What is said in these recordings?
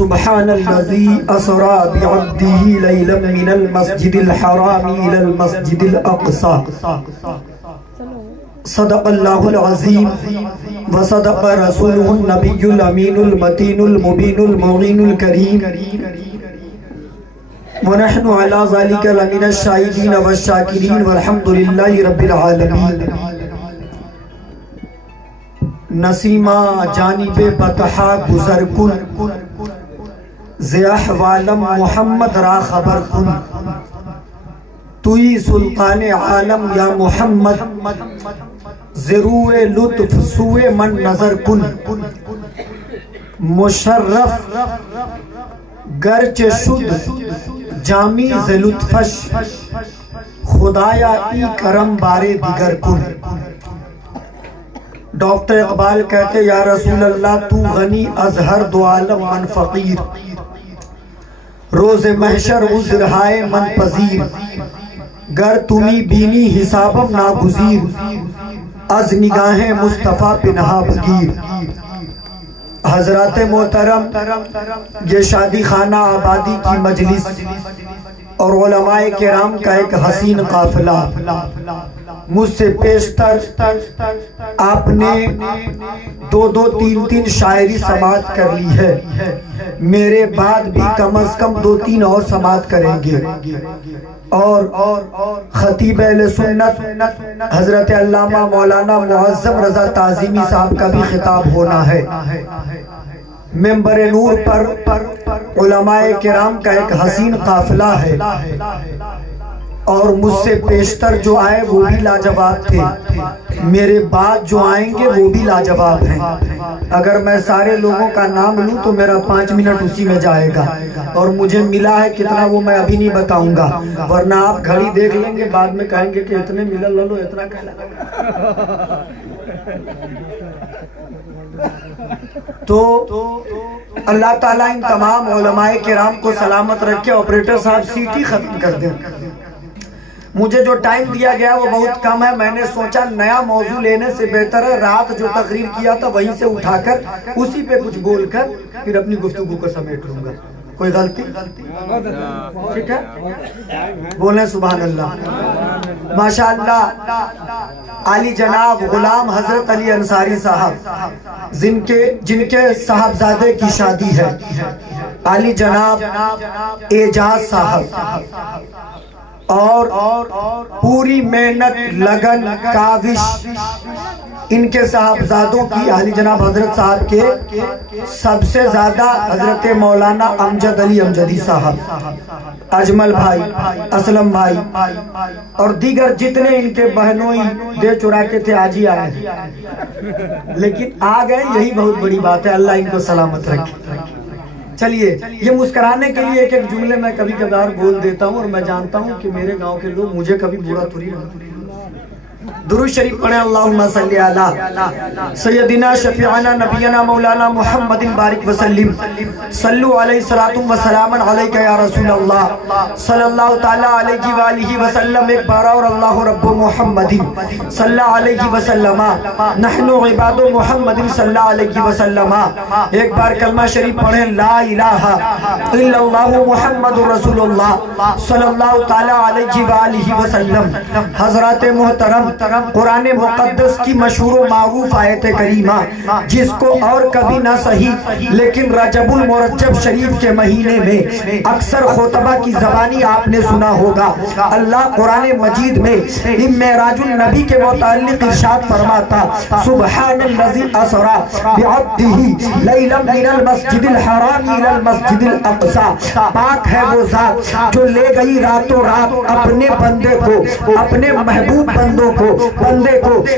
سبحان الذي أسرى بعبده ليلا من المسجد الحرام إلى المسجد الأقصى صدق الله العظيم وصدق رسوله النبي الأمين المتين المبين المعين الكريم ونحن على ذلك لمن الشاهدين والشاكرين والحمد لله رب العالمين نسیمہ جانب بطحا گزر کن ز احوالم محمد را خبر کن توی سلطان عالم یا محمد ضرور لطف سوئے من نظر کن مشرف گرچہ شد جامی ز لطفش خدایا ای کرم بارے دیگر کن ڈاکٹر اقبال کہتے یا رسول اللہ تو غنی از ہر دو عالم من فقیر روز محشر عذر ہائے من پذیر گر تمی بینی حسابم ناگزیر از نگاہیں مصطفیٰ پنہا بگیر حضرات محترم یہ شادی خانہ آبادی کی مجلس اور علماء کرام کا ایک حسین قافلہ مجھ سے پیشتر آپ نے دو تین شاعری سماعت کر لی ہے میرے بعد بھی کم از کم 2-3 اور سماعت کریں گے اور خطیب اہل سنت حضرت علامہ مولانا معظم رضا تعظیمی صاحب کا بھی خطاب ہونا ہے ممبر نور پر علماء کرام کا ایک حسین قافلہ ہے اور مجھ سے پیشتر جو آئے وہ بھی لاجواب تھے میرے بعد جو آئیں گے وہ بھی لاجواب ہیں اگر میں سارے لوگوں کا نام لوں تو میرا 5 منٹ اسی میں جائے گا اور مجھے ملا ہے کتنا وہ میں ابھی نہیں بتاؤں گا ورنہ آپ گھڑی دیکھ لیں گے بعد میں کہیں گے کہ اتنے ملا لو اتنا کہنا تو اللہ تعالیٰ ان تمام علماء کرام کو سلامت رکھے آپریٹر صاحب سیٹی ختم کر دیں مجھے جو ٹائم دیا گیا وہ بہت کم ہے میں نے سوچا نیا موضوع لینے سے بہتر ہے رات جو تقریر کیا تھا وہیں سے اٹھا کر اسی پہ کچھ بول کر پھر اپنی گفتگو کو سمیٹ لوں گا کوئی غلطی ٹھیک ہے بولیں سبحان اللہ ماشاءاللہ علی جناب غلام حضرت علی انصاری صاحب جن کے صاحبزادے کی شادی ہے علی جناب اعجاز صاحب اور پوری محنت لگن کاوش ان کے صاحبزادوں کی علی جناب حضرت صاحب کے سب سے زیادہ حضرت مولانا امجد علی امجدی صاحب اجمل بھائی اسلم بھائی اور دیگر جتنے ان کے بہنوئی دے چرا کے تھے آج ہی آئے ہیں لیکن آ گئے یہی بہت بڑی بات ہے اللہ ان کو سلامت رکھے چلیے یہ مسکرانے کے لیے ایک جملے میں کبھی کبھار بول دیتا ہوں اور میں جانتا ہوں کہ میرے گاؤں کے لوگ مجھے کبھی برا تھوڑی نہ درود شریف پڑھیں اللہم صلی علی سیدنا شفیعنا نبینا مولانا محمد بارک وسلم صلو علیہ الصلوۃ والسلام علیک یا رسول اللہ صلی اللہ تعالی علیہ وآلہ وسلم ایک بار اور اللہ رب محمد صلی اللہ علیہ وسلم نحن عباد محمد صلی اللہ علیہ وسلم ایک بار کلمہ شریف پڑھیں لا الہ الا اللہ محمد رسول اللہ صلی اللہ تعالی علیہ وآلہ وسلم حضرات محترم قرآن مقدس کی مشہور و معروف آیت کریمہ جس کو اور کبھی نہ صحیح لیکن رجب المرجب شریف کے مہینے میں اکثر خطبہ کی زبانی آپ نے سنا ہوگا اللہ قرآن مجید میں معراج النبی کے متعلق ارشاد فرماتا سبحان الذی اسری بعبدہ لیلا من المسجد الحرام الی المسجد الاقصی پاک ہے وہ ذات جو لے گئی راتوں رات اپنے بندے کو اپنے محبوب بندوں کو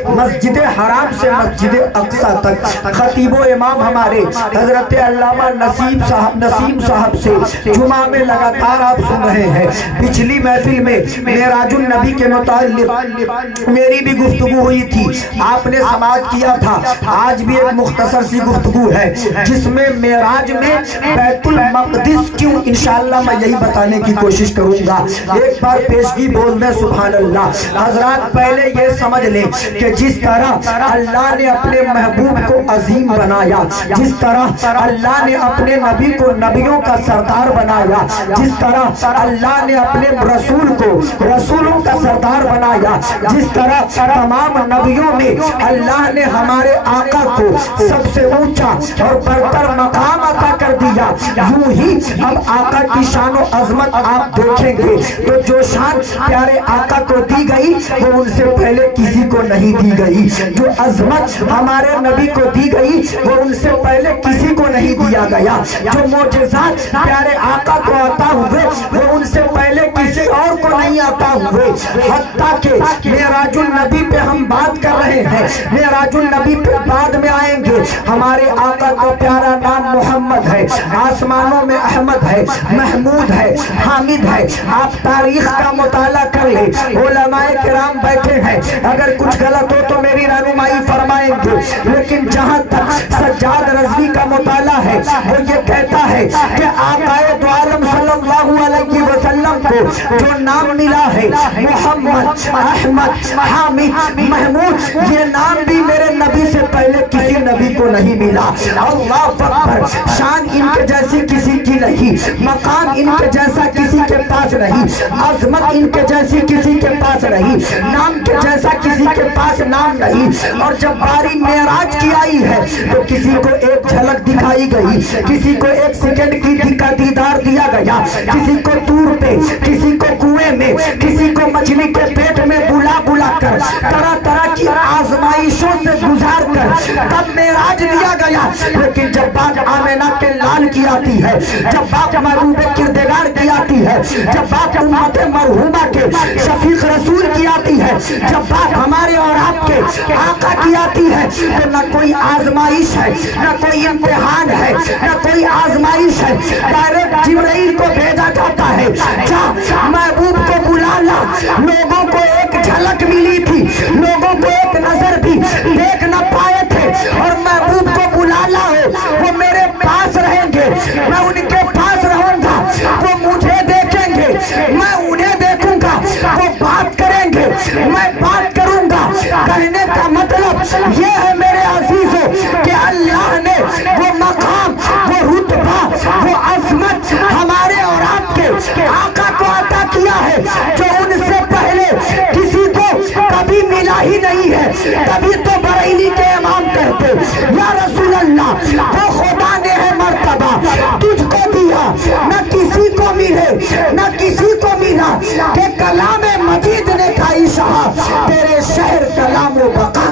مسجد حرام سے مسجد اقصی تک خطیب و امام ہمارے حضرت علامہ نسیم صاحب سے جمعہ میں لگاتار آپ سن رہے ہیں پچھلی محفل میں معراج النبی کے متعلق میری بھی گفتگو ہوئی تھی آپ نے سماعت کیا تھا آج بھی ایک مختصر سی گفتگو ہے جس میں معراج میں بیت المقدس کیوں انشاءاللہ میں یہی بتانے کی کوشش کروں گا ایک بار پیشگی بول دیں سبحان اللہ حضرات پہلے یہ سمجھ لیں کہ جس طرح اللہ نے اپنے محبوب کو عظیم بنایا، جس طرح اللہ نے اپنے نبی کو نبیوں کا سردار بنایا، جس طرح اللہ نے اپنے رسول کو رسولوں کا سردار بنایا، جس طرح تمام نبیوں میں اللہ نے ہمارے آقا کو سب سے اونچا اور برتر مقام عطا کر دیا، یوں ہی اب آقا کی شان و عظمت آپ دیکھیں گے تو جو شان پیارے آقا کو دی گئی وہ ان سے پہلے کسی کو نہیں دی گئی، جو عظمت ہمارے نبی کو دی گئی وہ ان سے پہلے کسی کو نہیں دیا گیا، جو معجزات پیارے آقا کو عطا ہوئے وہ ان سے پہلے کسی اور کو نہیں عطا ہوئے، حتیٰ کہ معراج النبی پہ ہم بات کر رہے ہیں، معراج النبی پہ بعد میں آئیں گے، ہمارے آقا کا پیارا نام محمد ہے، آسمانوں میں احمد ہے، محمود ہے، حامد ہے، آپ تاریخ کا مطالعہ کر لیں، علماء کرام بیٹھے ہیں، اگر کچھ غلط ہو تو میری رہنمائی فرمائیں گے، لیکن جہاں تک سجاد رضوی کا مطالعہ ہے وہ یہ کہتا ہے کہ آقا دو عالم صلی اللہ علیہ وسلم کو جو نام ملا ہے محمد، احمد، حامد، محمود، یہ نام بھی میرے نبی سے پہلے کسی نبی کو نہیں ملا، اللہ اکبر، شان ان کے جیسی کسی کی نہیں، مقام ان کے جیسا کسی کے پاس نہیں، عظمت ان کے جیسی کسی کے پاس نہیں، نام کے جیسا کسی کے پاس نام نہیں، اور جب باری معراج کی آئی ہے تو کسی کو ایک جھلک دکھائی گئی، کسی کو ایک سیکنڈ کی دیدار دیا گیا، کسی کو دور پہ، کسی کو کنویں میں، کسی کو مچھلی کے پیٹ میں بلا بلا کر طرح طرح کی آزمائشوں سے گزار کر تب معراج دیا گیا، لیکن جب بات آمنہ کے لال کی آتی ہے، جب بات محبوب کردگار کی آتی ہے، جب بات امت مرحومہ کے شفیق رسول کی آتی ہے، جب بات ہمارے اور آپ کے آقا کی آتی ہے تو نہ کوئی آزمائش ہے، نہ کوئی امتحان ہے، نہ کوئی آزمائش ہے، ڈائریکٹ جبرائیل کو بھیجا جاتا ہے، جا محبوب کو بلا لا، لوگوں کو ایک جھلک ملی تھی، لوگوں کو ایک نظر بھی دیکھ نہ پائے تھے، اور محبوب کو بلا لا ہو، وہ میرے پاس رہیں گے، میں ان کے پاس رہوں گا، وہ مجھے دیکھیں گے، میں انہیں دیکھوں گا، وہ بات کریں گے، میں بات کروں گا، کہنے کا مطلب یہ ہے میرے عزیزوں کہ اللہ نے وہ مقام، وہ رتبہ، وہ عظمت ہمارے اور آپ کے آقا کو عطا کیا ہے جو ان سے پہلے کسی کو کبھی ملا ہی نہیں ہے، تبھی تو بریلی کے امام کہتے یا رسول اللہ وہ خدا نے ہے مرتبہ تجھ کو دیا، نہ کسی کو ملے نہ کسی کو ملا، کہ کلام مجید نے کھائی شہا تیرے شہر کلام و بقا،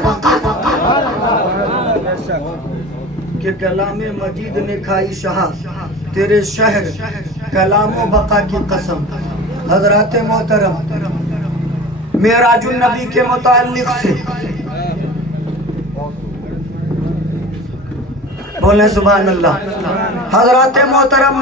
کہ کلام مجید نے کھائی شہا تیرے شہر کلام و بقا کی قسم۔ حضرات محترم، معراج النبی کے متعلق سے بولیں سبحان اللہ۔ حضرات محترم،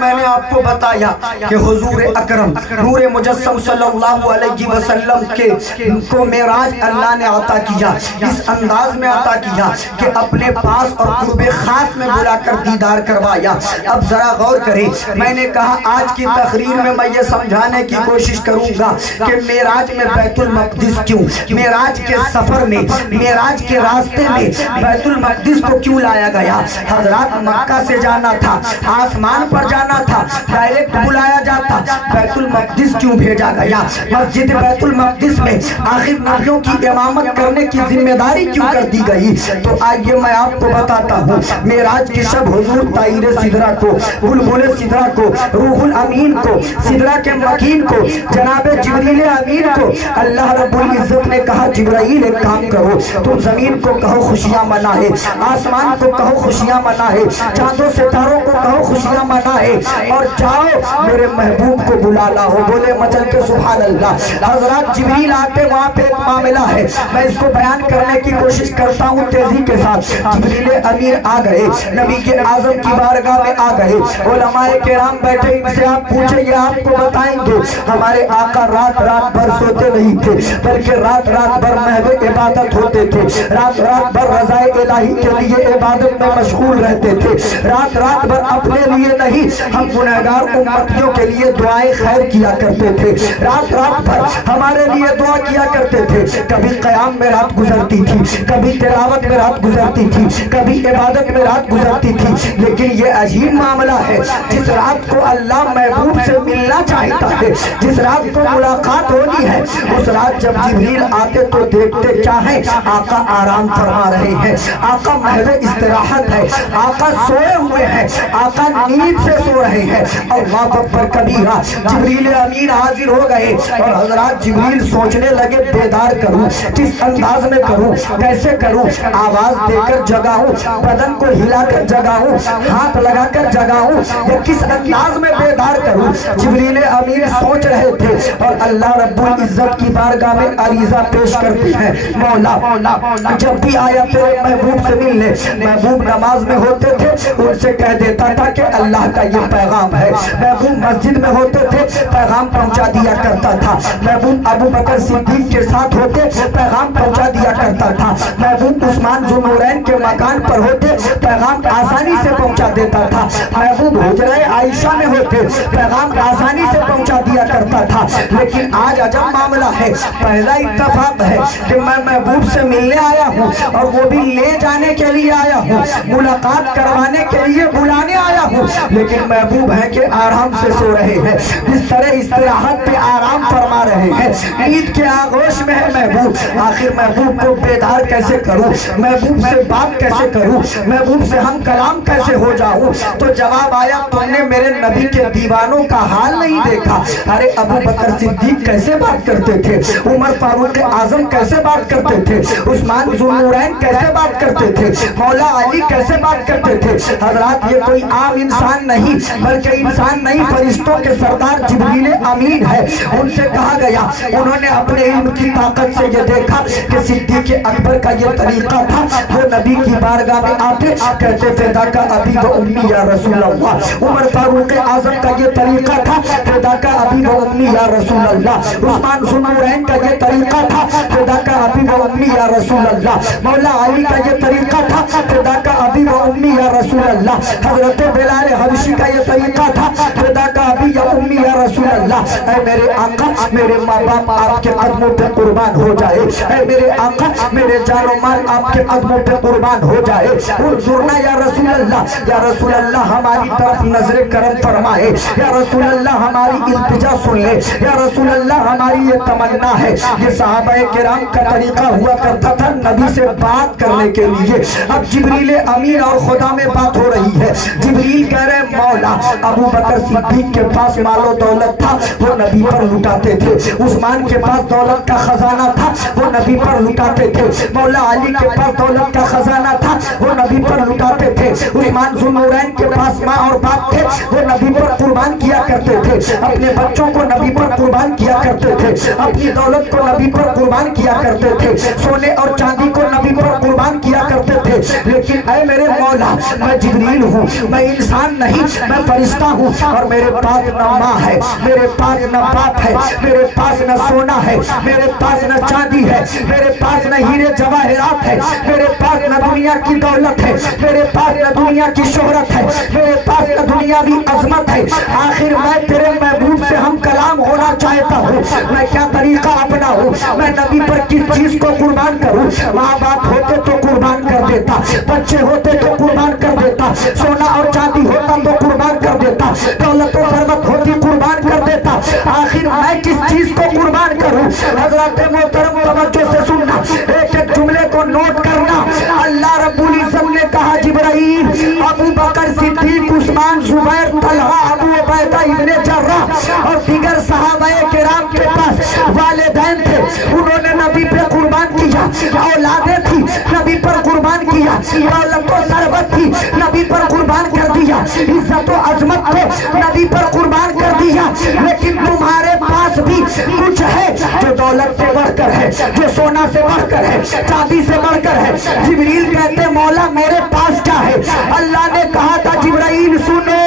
میں نے آپ کو بتایا کہ حضور اکرم نور مجسم صلی اللہ علیہ وسلم کو معراج اللہ نے عطا کیا، اس انداز میں عطا کیا کہ اپنے پاس اور قرب خاص میں بلا کر دیدار کروایا۔ اب ذرا غور کریں، میں نے کہا آج کی تقریر میں یہ سمجھانے کی کوشش کروں گا کہ معراج میں بیت المقدس کیوں، معراج کے سفر میں، معراج کے راستے میں بیت المقدس کو کیوں لایا گیا۔ حضرات مکہ سے جانا تھا، آسمان پر جانا تھا، ڈائریکٹ بلایا جاتا، بیت المقدس کیوں بھیجا گیا؟ مسجد بیت المقدس میں آخر نبیوں کی امامت کرنے کی ذمہ داری کیوں کر دی گئی؟ تو آئیے میں آپ کو بتاتا ہوں۔ معراج کی شب حضور طائر سدرہ کو، بلبل سدرہ کو، روح الامین کو، سدرہ کے مکین کو، جناب جبریل امین کو اللہ رب العزت نے کہا جبرائیل ایک کام کرو، تم زمین کو کہو خوشیاں منائے، آسمان کو کہو خوشیاں منائے، چاندوں ستاروں کو کہو خوشیاں منائے، اور جاؤ میرے محبوب کو بلا لاؤ۔ بولے مچل کے سبحان اللہ۔ حضرات جبریل آتے، وہاں پہ ایک معاملہ ہے، میں اس کو بیان کرنے کی کوشش کرتا ہوں تیزی کے ساتھ۔ جبریل امیر آ گئے، نبی کے اعظم کی بارگاہ میں آ گئے، علماء کرام بیٹھے، ان سے آپ پوچھیں یہ آپ کو بتائیں گے ہمارے آقا رات رات بھر سوتے نہیں تھے، بلکہ رات رات بھر محو عبادت ہوتے تھے، رات رات بھر رضائے الہی کے لیے عبادت میں مشغول رہتے تھے، رات رات रात भर अपने लिए नहीं, हम गुनहगार उम्मतियों के लिए दुआएं खैर किया करते थे। रात रात भर हमारे लिए दुआ किया करते थे। कभी क़याम में रात गुजरती थी, कभी तिलावत में रात गुजरती थी, कभी इबादत में रात गुजरती थी। लेकिन ये अजीब मामला है, जिस रात को अल्लाह महबूब से मिलना चाहता है, जिस रात को मुलाकात होनी है, उस रात जब जिब्रील आते तो देखते क्या है, आका आराम फरमा रहे हैं, आका महज़ इस्तराहत है, आका सोए हुए हैं, आका नींद से सो रहे हैं। अल्लाह अकबर कबीरा, जिब्रील अमीन हाजिर हो गए और हजरात जिब्रील सोचने लगे बेदार करूं, किस अंदाज में करूं, कैसे करूं, आवाज देकर जगाऊं, बदन को हिलाकर जगाऊं, हाथ लगाकर जगाऊं, या किस अंदाज में बेदार करूं। जिब्रील अमीन सोच रहे थे और अल्लाह रब्बुल इज्जत की बारगाह में अरीजा पेश करते हैं, मौला जब भी आया तेरे महबूब से मिलने, महबूब नमाज में होते थे, उनसे कह देता था कि अल्लाह का ये पैगाम है। महबूब मस्जिद में होते थे, पैगाम पहुंचा दिया करता था। महबूब अबू बकर सिद्दीक के साथ होते, पैगाम पहुंचा दिया करता था। महबूब उस्मान ज़ुन्नूरैन के मकान पर होते, पैगाम आसानी से पहुंचा देता था। महबूब हुजरा आयशा में होते, पैगाम आसानी से पहुंचा दिया करता था। लेकिन आज अजब मामला है, पहला इत्तफाक है कि मैं महबूब से मिलने आया हूँ और वो भी ले जाने के लिए आया हूँ, मुलाकात करवाने के लिए बुलाने आया हूँ, लेकिन महबूब है कि आराम से सो रहे हैं, इस तरह इस्तराहत पे आराम फरमा रहे हैं, नींद के आगोश में है महबूब। आखिर महबूब को बेदार कैसे करूँ, महबूब से बात कैसे करूँ, महबूब से हम कलाम कैसे हो जाऊँ। तो जवाब आया, तुमने मेरे नबी के दीवानों का हाल नहीं देखा। अरे अबू बकर सिद्दीक कैसे बात करते थे, उमर फारूक आजम कैसे बात करते थे, उस्मान ज़ुन्नूरैन कैसे बात करते थे, मौला अली कैसे बात करते थे। हजरात ये कोई आम इंसान नहीं, बल्कि इंसान नहीं, फरिश्तों के सरदार जिब्रील अमीन है। उनसे कहा गया, उन्होंने अपने इल्म की ताकत से ये देखा कि सिद्दीक अकबर का ये तरीका था, वो नबी की बारगाह में आते कहते फिदा का अबी व उम्मी या रसूल अल्लाह। उमर फारूक आजम का ये तरीका था, फिदा का अबी व उम्मी या रसूल अल्लाह। उस्मान ज़ुन्नूरैन का ये तरीका था, फिदा का अबी व उम्मी या रसूल अल्लाह। मौला अली का ये तरीका था, फिदा का अबी व उम्मी या रसूल अल्लाह। हजरत बिलाल हबशी का ये तरीका था, फिदा का अबी या उम्मी या रसूल अल्लाह। ऐ मेरे आका, मेरे माँ बाप आपके कदमों पे कुर्बान हो जाए, ऐ मेरे आका, मेरे जानो माल आपके कदमों पे कुर्बान हो जाए। उन्जुरना या रसूल अल्लाह, या रसूल अल्लाह हमारी तरफ नजर करम फरमाए, या रसूल अल्लाह हमारी इल्तिजा सुन ले, या रसूल अल्लाह हमारी ये तमन्ना है। ये सहाबाए किराम का तरीका हुआ करता था नबी से बात करने के लिए। अब जिब्रील अमीन और खुदा में बात हो रही है। जिब्रील कह रहे मौला, अबू बकर सिद्दीक के पास मालो दौलत था, वो नबी पर लुटाते थे। उस्मान के पास दौलत का खजाना था, वो नबी पर लुटाते थे। मौला अली के पास दौलत का खजाना था, वो नबी पर लुटाते थे। उस्मान ज़ुन्नूरैन के पास माँ और बाप थे, वो नबी पर कुर्बान किया करते थे। अपने बच्चों को नबी पर कुर्बान किया करते थे, अपनी दौलत को नबी पर कुर्बान किया करते थे, सोने और चांदी को नबी पर कुर्बान किया करते थे। लेकिन ऐ मेरे मौला, मैं जिब्रील हूँ, मैं इंसान नहीं, मैं फरिश्ता हूँ, और मेरे पास न माँ है, मेरे पास न बाप है, मेरे पास न सोना है, मेरे पास न चांदी है, मेरे पास न हीरे जवाहरात है, मेरे पास न दुनिया की दौलत है, मेरे पास न दुनिया की शोहरत है, मेरे पास न दुनियावी अजमत है। आखिर मैं तेरे महबूब से हम कलाम होना चाहता हूँ, मैं क्या तरीका अपनाऊं, मैं नबी पर किस चीज को कुर्बान करूं। माँ बाप होते तो कुर्बान कर देता, बच्चे होते तो कुर्बान कर देता, सोना और चांदी होता तो कुर्बान कर देता, दौलत और सरबत होती कुर्बान कर देता। आखिर मैं किस चीज को कुर्बान करूं। हजरत मोहतरम तवज्जो से सुनना, एक एक जुमले को नोट करना। अल्लाह रब्बुल इज्जत ने कहा, जिब्राइल, अबू बकर सिद्दीक, उस्मान, जुबैर, तलहा, अबू उबैदा इब्ने जर्राह और दीगर सहाबाए किराम के पास वालिदैन थे, उन्होंने नबी पे कुर्बान किया, औलादें थी नबी पर कुर्बान किया, दौलत और सरबत थी नबी पर कुर्बान कर दिया, इज्जत और अजमत को नबी पर कुर्बान कर दिया। लेकिन तुम्हारे पास भी कुछ है जो दौलत से बढ़कर है, जो सोना से बढ़कर है, चांदी से बढ़कर है। जिब्रील कहते मौला मेरे पास क्या है। अल्लाह ने कहा था, जिब्राइल सुनो,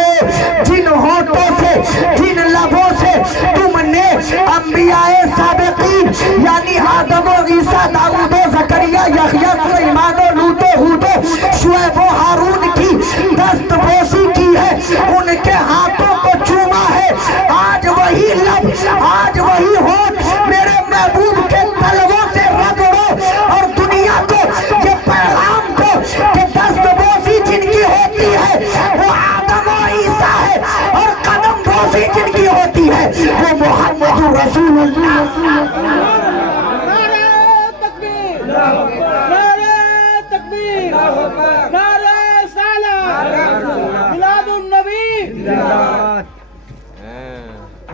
जिन होठों से, जिन लबों से तुमने अंबियाए साबिकीन यानी आदम और ईसा, दाऊद और ज़करिया, यहया, सुलैमान और लूत, हूद, शुएब और हारून की दस्तबोसी की रसूल अल्लाह। नारे तकबीर, नारे तकबीर, नारे सालात, मिलादुन नबी।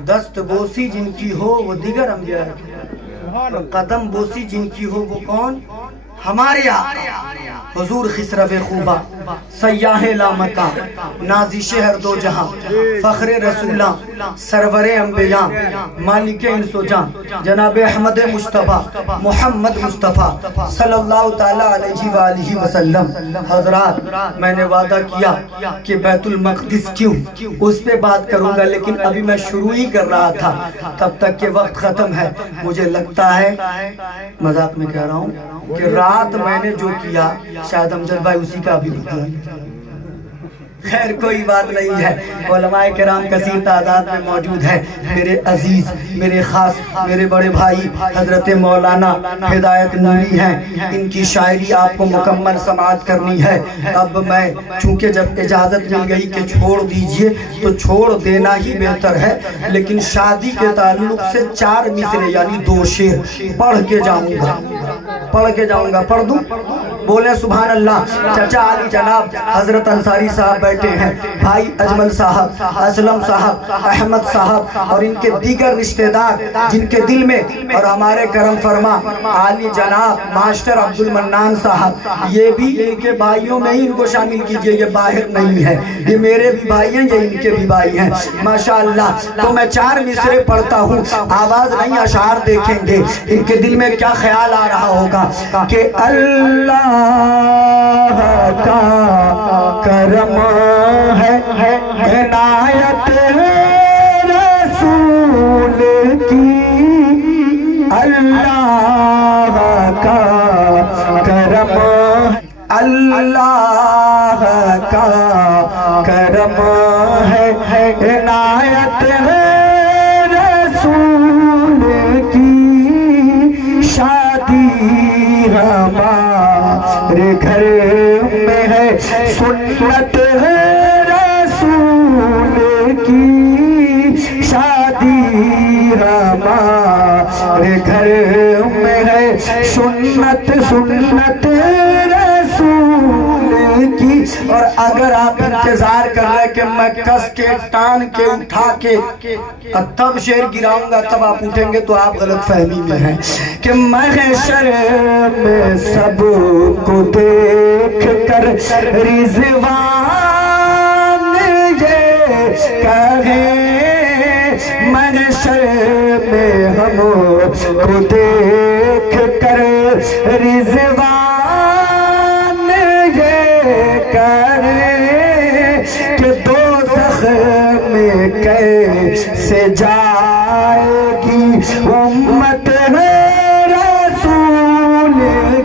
दस्त बोसी जिनकी हो वो दिगर अंबिया की, कदम बोसी जिनकी हो वो कौन? हमारे हुजूर खिसरव खूबा, सयाह लामका, नाजी शहर दो जहां, फखरे रसूला, सरवरे अंबिया, मालिक इंसो जान, जनाब अहमद मुस्तफ़ा मोहम्मद मुस्तफ़ा सल्लल्लाहु ताला अलैहि वालिहि वसल्लम। हजरात, मैंने वादा किया कि बैतुल मक़दिस क्यों, उस पे बात करूंगा, लेकिन अभी मैं शुरू ही कर रहा था, तब तक के वक्त खत्म है। मुझे लगता है, मजाक में कह रहा हूँ, कि रात मैंने जो किया शायद अमजद भाई उसी का भी बदला। खैर कोई बात नहीं है, उलमाए किराम कसीर तादाद में मौजूद है। मेरे अजीज, मेरे खास, मेरे बड़े भाई हजरत मौलाना हिदायत नूरी हैं, इनकी शायरी आपको मुकम्मल समाअत करनी है। अब मैं चूंकि जब इजाज़त मिल गई कि छोड़ दीजिए तो छोड़ देना ही बेहतर है, लेकिन शादी के ताल्लुक से 4 मिसरे यानी 2 शेर पढ़ के जाऊंगा, पढ़ दूं? बोले सुभान अल्लाह। चाचा अली जनाब हजरत अंसारी साहब बैठे हैं, भाई अजमल साहब, असलम साहब, अहमद साहब और इनके दीगर रिश्तेदार जिनके दिल में, और हमारे करम फरमा आली जनाब मास्टर अब्दुल मन्नान साहब, ये भी इनके भाइयों में ही इनको शामिल कीजिए, ये बाहर नहीं है, ये मेरे भी भाई हैं, ये इनके भी भाई हैं माशाअल्लाह। तो मैं 4 मिसरे पढ़ता हूँ, आवाज नहीं अशार देखेंगे इनके दिल में क्या ख्याल आ रहा होगा कि अल्लाह का करम है, इनायत रसूल की, अल्लाह का करम, अल्लाह का करम है, इनायत रसूल की, शादी हमारे घर में है, सुन्नत है रसूल की, शादी हमारे घर में है, सुन्नत रसूल की। और अगर आप इंतजार कर रहे कि मैं कस के टान के उठा के तब शेर गिराऊंगा तब आप उठेंगे, तो आप गलत फहमी में हैं कि महशर में सबको देख कर रिज़वान ये कहे, महशर में हमको देख कर रिज़वान ये करे कि दोज़ख में कैसे जाएगी उम्मत है रसूल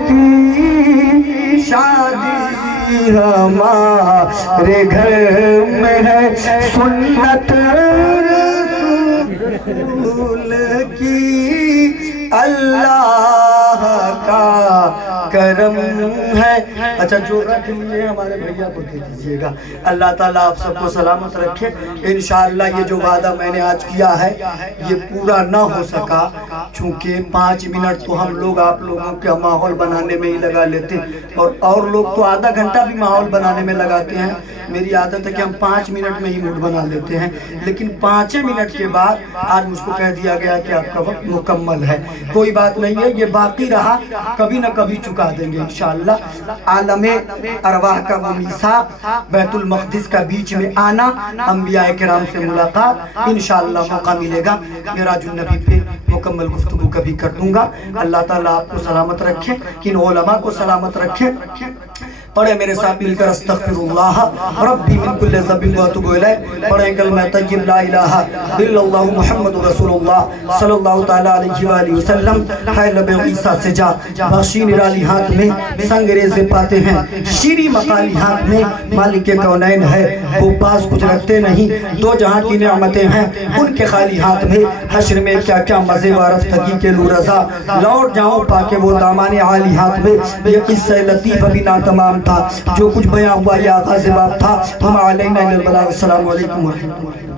की, शादी हमारे घर में है, सुन्नत रसूल की, अल्लाह का करम है। अच्छा जो रख लिए हमारे भैया को दे दीजिएगा। अल्लाह ताला आप सबको सलामत रखे। इंशाअल्लाह ये जो वादा मैंने आज किया है ये पूरा ना हो सका, चूँकि 5 मिनट तो हम लोग आप लोगों के माहौल बनाने में ही लगा लेते, और लोग तो आधा घंटा भी माहौल बनाने में लगाते हैं। मेरी आदत है कि हम 5 मिनट में ही मूड बना लेते हैं, लेकिन 5 मिनट के बाद आज मुझको कह दिया गया कि आपका वक्त मुकम्मल है। कोई बात नहीं है, ये बाकी रहा, कभी ना कभी चुका देंगे इंशाअल्लाह। आलमे अरवाह का वो मीसाक, बैतुल मक़दिस का बीच में आना, अंबिया किराम से मुलाकात, इंशाअल्लाह मौका मिलेगा मिराजुन नबी पे मुकम्मल गुफ्तगू कभी कर दूंगा। अल्लाह ताला आपको सलामत रखे, इन उलमा को सलामत रखे। पढ़े मेरे साथ मिलकर अस्तगफिरुल्लाह रब्बी मिन कुल्लि ज़ंबिन व अतूबु इलैह। पढ़े कलमा तय्यब ला इलाहा इल्लल्लाहु मुहम्मदुर रसूलुल्लाह सल्लल्लाहु तआला अलैहि व आलिहि वसल्लम। है लबे ईसा से जा, बख्शी निराली हाथ में संगरेज़े पाते हैं, शीरी मकाली हाथ में मालिक कौनैन है, वो पास कुछ रखते नहीं, 2 जहां की नेमतें हैं उनके खाली हाथ में। हश्र में क्या क्या मज़े व रफ़्तगी के नूर रज़ा, लौट जाऊं पाके वो दामाने आली हाथ में। ये किस्सा लतीफ़ अभी ना तमाम था, जो कुछ बयां हुआ ये आगाज़ बाब था। हम अलैना अल बलाग। अस्सलामु अलैकुम व रहमतुल्लाह।